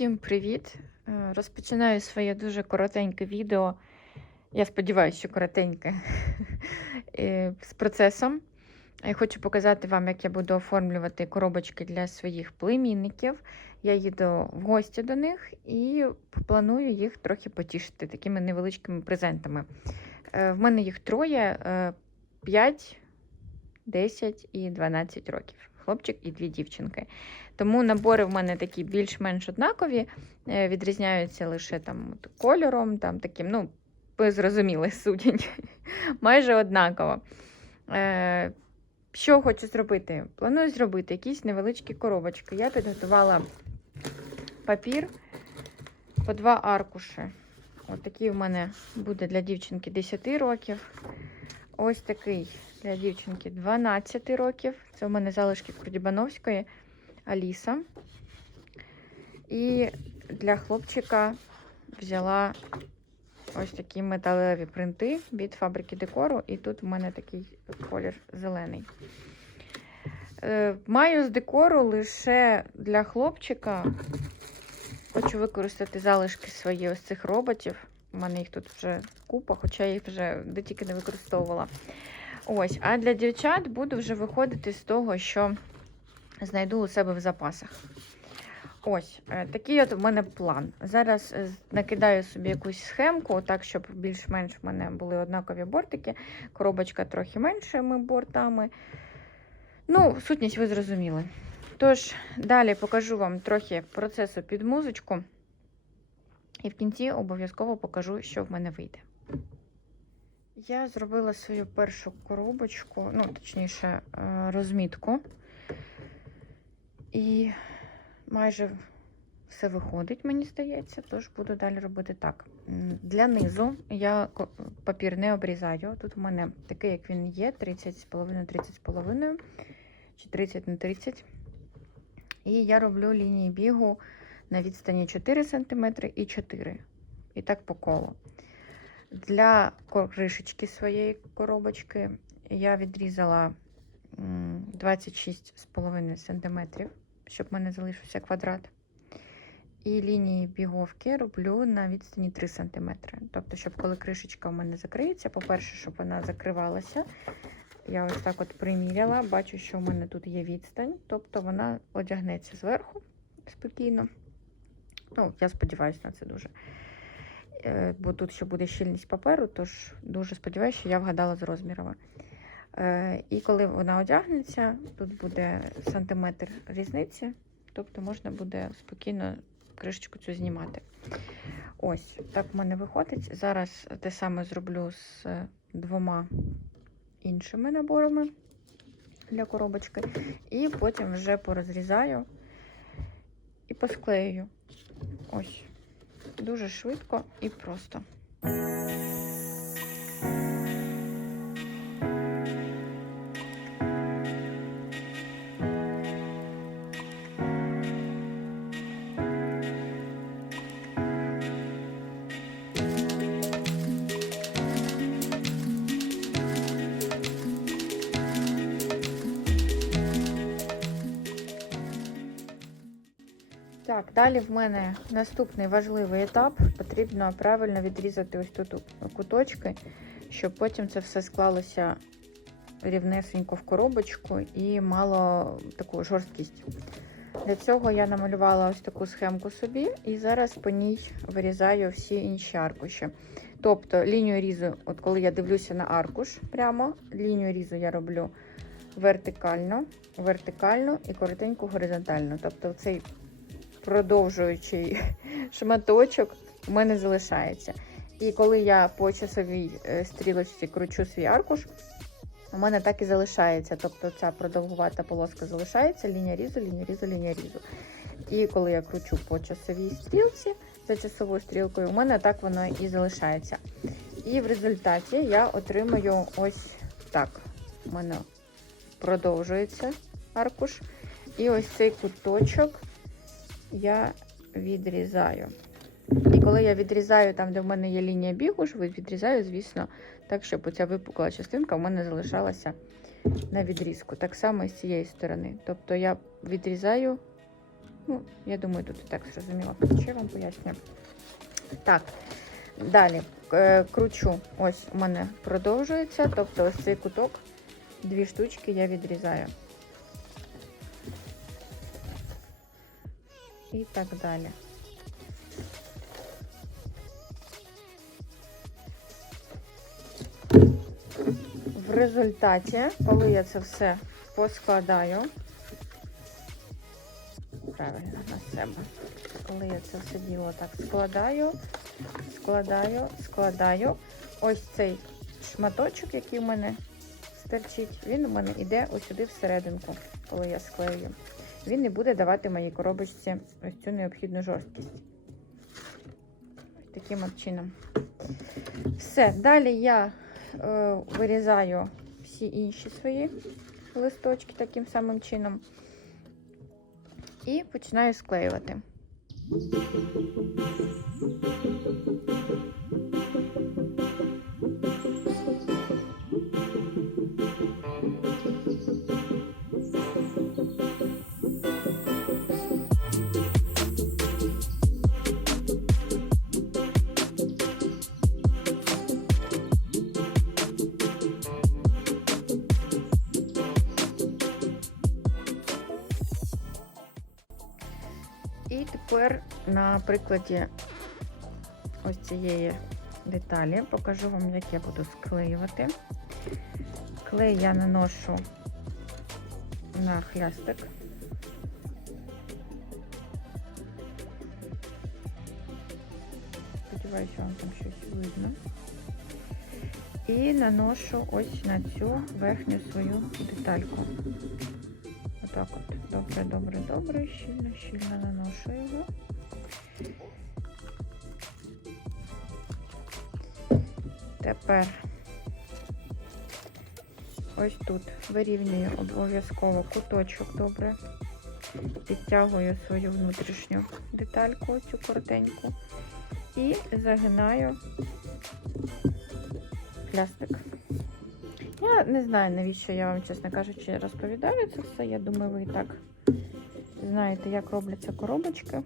Всім привіт! Е, Розпочинаю своє дуже коротеньке відео. Я сподіваюся, що коротеньке е, з процесом. Я хочу показати вам, як я буду оформлювати коробочки для своїх племінників. Я їду в гості до них і планую їх трохи потішити такими невеличкими презентами. Е, В мене їх троє: е, 5, 10 і 12 років. Хлопчик і дві дівчинки. Тому набори в мене такі більш-менш однакові, е, відрізняються лише там кольором, там таким, ну, ви зрозуміли сутінь, майже однаково. Е, Що хочу зробити? Планую зробити якісь невеличкі коробочки. Я підготувала папір по два аркуші. Ось такий в мене буде для дівчинки 10 років. Ось такий для дівчинки 12 років. Це у мене залишки Курдібановської. Аліса. І для хлопчика взяла ось такі металеві принти від фабрики декору. І тут в мене такий колір зелений. Е, Маю з декору лише для хлопчика. Хочу використати залишки свої ось цих роботів. У мене їх тут вже купа, хоча я їх вже де тільки не використовувала. Ось, а для дівчат буду вже виходити з того, що знайду у себе в запасах. Ось, е, такий от у мене план. Зараз е, накидаю собі якусь схемку, так, щоб більш-менш в мене були однакові бортики. Коробочка трохи меншими бортами. Ну, сутність ви зрозуміли. Тож, далі покажу вам трохи процесу під музичку. І в кінці обов'язково покажу, що в мене вийде. Я зробила свою першу коробочку, ну, точніше, е, розмітку. І майже все виходить, мені здається, тож буду далі робити так. Для низу я папір не обрізаю. Тут у мене такий, як він є, 30,5, 30,5 чи 30 на 30. І я роблю лінії бігу на відстані 4 см і 4 І так по колу. Для кришечки своєї коробочки я відрізала 26,5 см, щоб в мене залишився квадрат. І лінії біговки роблю на відстані 3 см. Тобто, щоб коли кришечка в мене закриється, по-перше, щоб вона закривалася. Я ось так от приміряла, бачу, що в мене тут є відстань, тобто вона одягнеться зверху спокійно. Ну, я сподіваюся на це дуже. Е, Бо тут ще буде щільність паперу, тож дуже сподіваюся, що я вгадала з розмірами. Е, І коли вона одягнеться, тут буде сантиметр різниці, тобто можна буде спокійно кришечку цю знімати. Ось так в мене виходить. Зараз те саме зроблю з двома іншими наборами для коробочки. І потім вже порозрізаю і посклею. Ось. Дуже швидко і просто. Так, далі в мене наступний важливий етап. Потрібно правильно відрізати ось тут куточки, щоб потім це все склалося рівнесенько в коробочку і мало таку жорсткість. Для цього я намалювала ось таку схемку собі, і зараз по ній вирізаю всі інші аркуші. Тобто лінію різу, от коли я дивлюся на аркуш прямо, лінію різу я роблю вертикально, вертикально і коротеньку горизонтально. Тобто цей продовжуючий шматочок у мене залишається. І коли я по часовій е, стрілочці кручу свій аркуш, у мене так і залишається. Тобто ця продовгувата полоска залишається, лінія різу, лінія різу, лінія різу. І коли я кручу по часовій стрілці за часовою стрілкою, у мене так воно і залишається. І в результаті я отримаю ось так. У мене продовжується аркуш. І ось цей куточок я відрізаю. І коли я відрізаю там, де в мене є лінія бігу, відрізаю, звісно, так, щоб оця випукла частинка в мене залишалася на відрізку. Так само і з цієї сторони. Тобто я відрізаю Ну, я думаю, тут і так зрозуміло. Що я вам поясню. Так, далі е, кручу. Ось у мене продовжується. Тобто ось цей куток, дві штучки я відрізаю. І так далі. В результаті, коли я це все поскладаю, правильно на себе, коли я це все діло так складаю, складаю, складаю, ось цей шматочок, який в мене стерчить, він у мене йде ось сюди всерединку, коли я склею. Він не буде давати моїй коробочці ось цю необхідну жорсткість. Таким от чином. Все, далі я е, вирізаю всі інші свої листочки таким самим чином. І починаю склеювати. І тепер на прикладі ось цієї деталі покажу вам, як я буду склеювати. Клей я наношу на хлястик. Сподіваюся, вам там щось видно. І наношу ось на цю верхню свою детальку. Отак от. Добре, добре, добре. Щільно, щільно наношу його. Тепер ось тут вирівнюю обов'язково куточок добре. Підтягую свою внутрішню детальку, цю коротеньку, і загинаю плястик. Я не знаю, навіщо я вам, чесно кажучи, розповідаю це все. Я думаю, ви і так знаєте, як робляться коробочки.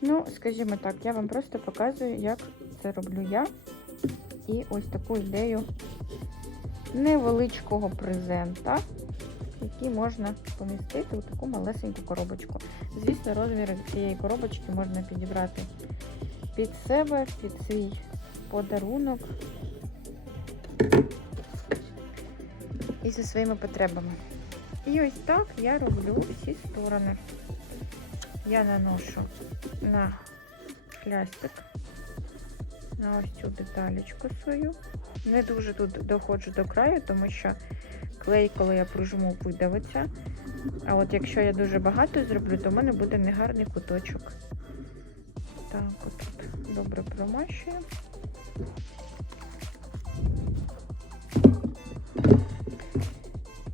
Ну, скажімо так, я вам просто показую, як це роблю я. І ось таку ідею невеличкого презента, який можна помістити у таку малесеньку коробочку. Звісно, розмір цієї коробочки можна підібрати під себе, під свій подарунок і зі своїми потребами. І ось так я роблю всі сторони. Я наношу на хлястик, на ось цю деталечку свою. Не дуже тут доходжу до краю, тому що клей, коли я прижму, видавиться. А от якщо я дуже багато зроблю, то в мене буде негарний куточок. Так, отут добре промащую.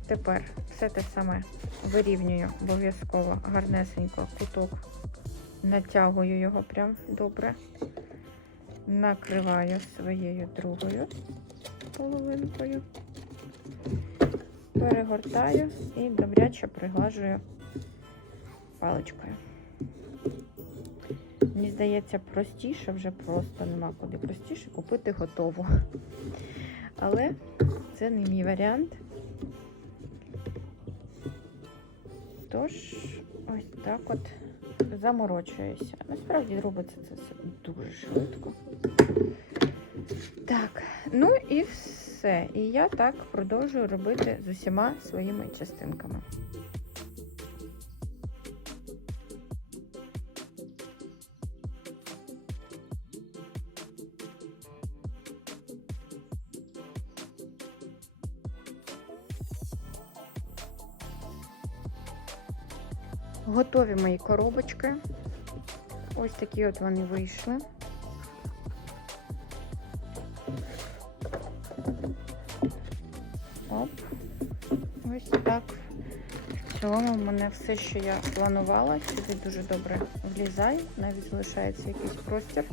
Тепер все те саме вирівнюю обов'язково гарнесенько куток, натягую його прям добре, накриваю своєю другою половинкою, перегортаю і добряче приглажую паличкою. Мені здається, простіше вже просто нема куди простіше купити готову. Але це не мій варіант. Тож, ось так от заморочуюся. Насправді робиться це все дуже швидко. Так, ну і все. І я так продовжую робити з усіма своїми частинками. Готові мої коробочки. Ось такі от вони вийшли. Оп. Ось так. В цілому в мене все, що я планувала, сюди дуже добре влізає, навіть залишається якийсь простір.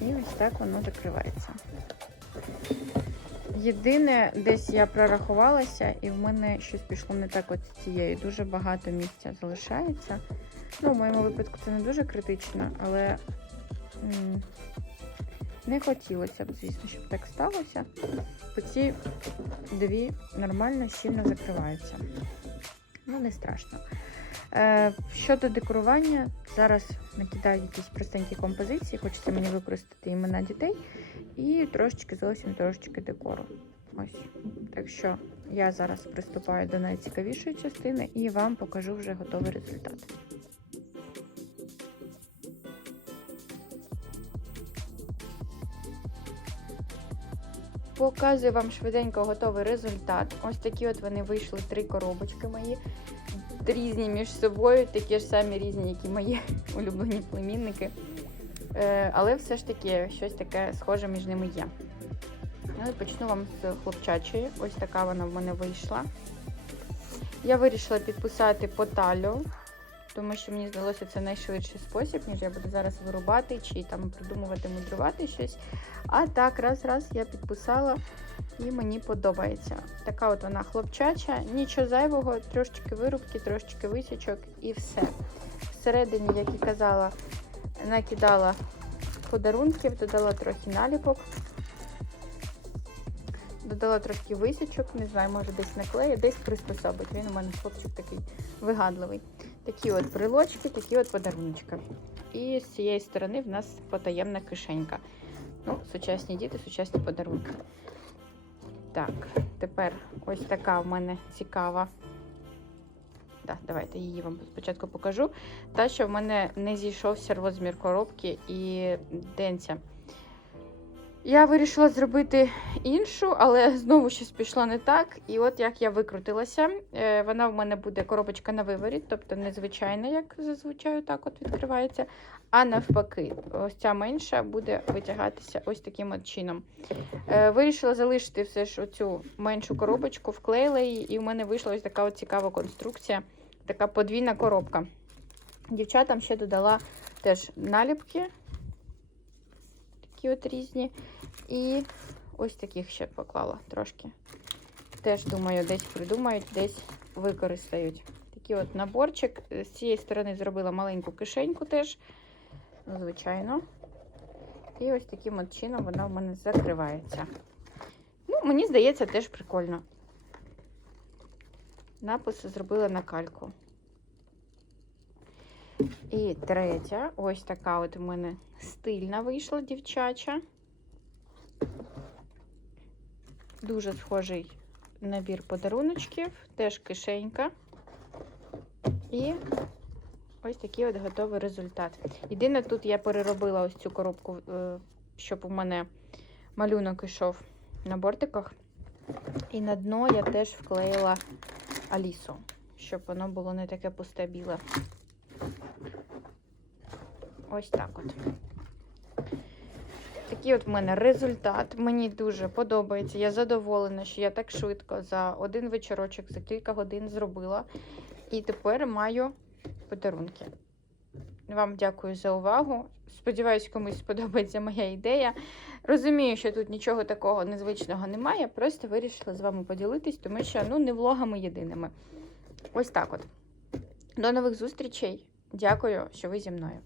І ось так воно закривається. Єдине, десь я прорахувалася, і в мене щось пішло не так от з цією. Дуже багато місця залишається. Ну, в моєму випадку це не дуже критично, але м, не хотілося б, звісно, щоб так сталося. Бо ці дві нормально, щільно закриваються. Ну, не страшно. Е, щодо декорування, зараз накидаю якісь простенькі композиції, хочеться мені використати імена дітей і трошечки зовсім трошечки декору. Ось. Так що я зараз приступаю до найцікавішої частини і вам покажу вже готовий результат. Показую вам швиденько готовий результат. Ось такі от вони вийшли три коробочки мої. Різні між собою, такі ж самі різні, як і мої улюблені племінники. Е, але все ж таки щось таке схоже між ними є. Ну почну вам з хлопчачої. Ось така вона в мене вийшла. Я вирішила підписати по талю, тому що мені здалося це найшвидший спосіб, ніж я буду зараз вирубати чи там придумувати, мудрувати щось. А так, раз-раз я підписала і мені подобається. Така от вона хлопчача, нічого зайвого, трошечки вирубки, трошечки висічок і все. Всередині, як і казала, накидала подарунків, додала трохи наліпок. Додала трошки висічок, не знаю, може десь наклею, десь приспособить. Він у мене хлопчик такий вигадливий. Такі от брелочки, такі от подаруночки. І з цієї сторони в нас потаємна кишенька. Ну, сучасні діти, сучасні подарунки. Так, тепер ось така в мене цікава. Так, давайте її вам спочатку покажу. Та, що в мене не зійшовся розмір коробки і денця. Я вирішила зробити іншу, але знову щось пішло не так. І от як я викрутилася, е, вона в мене буде коробочка на виворіт, тобто незвичайна, як зазвичай так от відкривається. А навпаки, ось ця менша буде витягатися ось таким от чином. Е, Вирішила залишити все ж оцю меншу коробочку, вклеїла її, і в мене вийшла ось така от цікава конструкція, така подвійна коробка. Дівчатам ще додала теж наліпки, такі от різні. І ось таких ще поклала трошки. Теж, думаю, десь придумають, десь використають. Такий от наборчик. З цієї сторони зробила маленьку кишеньку теж, ну, звичайно. І ось таким от чином вона в мене закривається. Ну, мені здається, теж прикольно. Напис зробила на кальку. І третя, ось така от у мене стильна вийшла дівчача. Дуже схожий набір подаруночків, теж кишенька. І ось такий от готовий результат. Єдине, тут я переробила ось цю коробку, е, щоб у мене малюнок ішов на бортиках. І на дно я теж вклеїла Алісу, щоб воно було не таке пусте біле. Ось так от. Такий от в мене результат. Мені дуже подобається. Я задоволена, що я так швидко за один вечорочок, за кілька годин зробила. І тепер маю подарунки. Вам дякую за увагу. Сподіваюсь, комусь сподобається моя ідея. Розумію, що тут нічого такого незвичного немає. Просто вирішила з вами поділитись, тому що ну, не влогами єдиними. Ось так от. До нових зустрічей. Дякую, що ви зі мною.